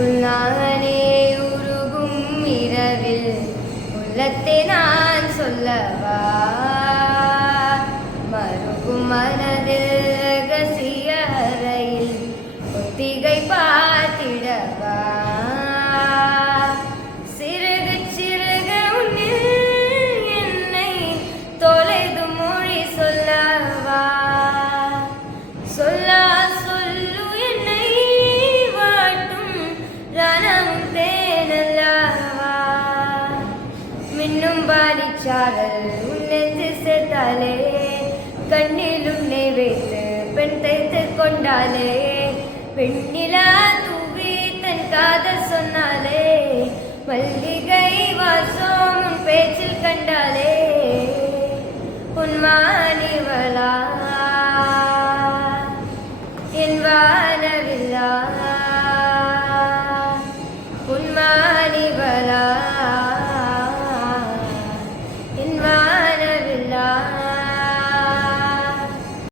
உனக்குள் நானே உருகும் இரவில் உள்ளத்தை நான் சொல்லவா மருகும் மனதில் ரகசிய அறையில் ஒத்திகை பார்த்திடவா சிறுகு சிறுகு உன்னில் என்னை தொலைது மொழி சொல்லவா சொல்லா சொல்லு என்னை வாட்டும் ரணம் தேனல்லவா மின்னும் பாடிச்சாரல் உன்னென்று சேர்த்தாலே கண்ணில் உன்னை வைத்து பெண் தைத்து கொண்டாலே பெண்ணிலா தூவி தன் காதல் சொன்னாலே மல்லிகை வாசம் உன் பேச்சில் கண்டாலே உன் வாணிவளா என் வானவில்லா உன் வாணிவளா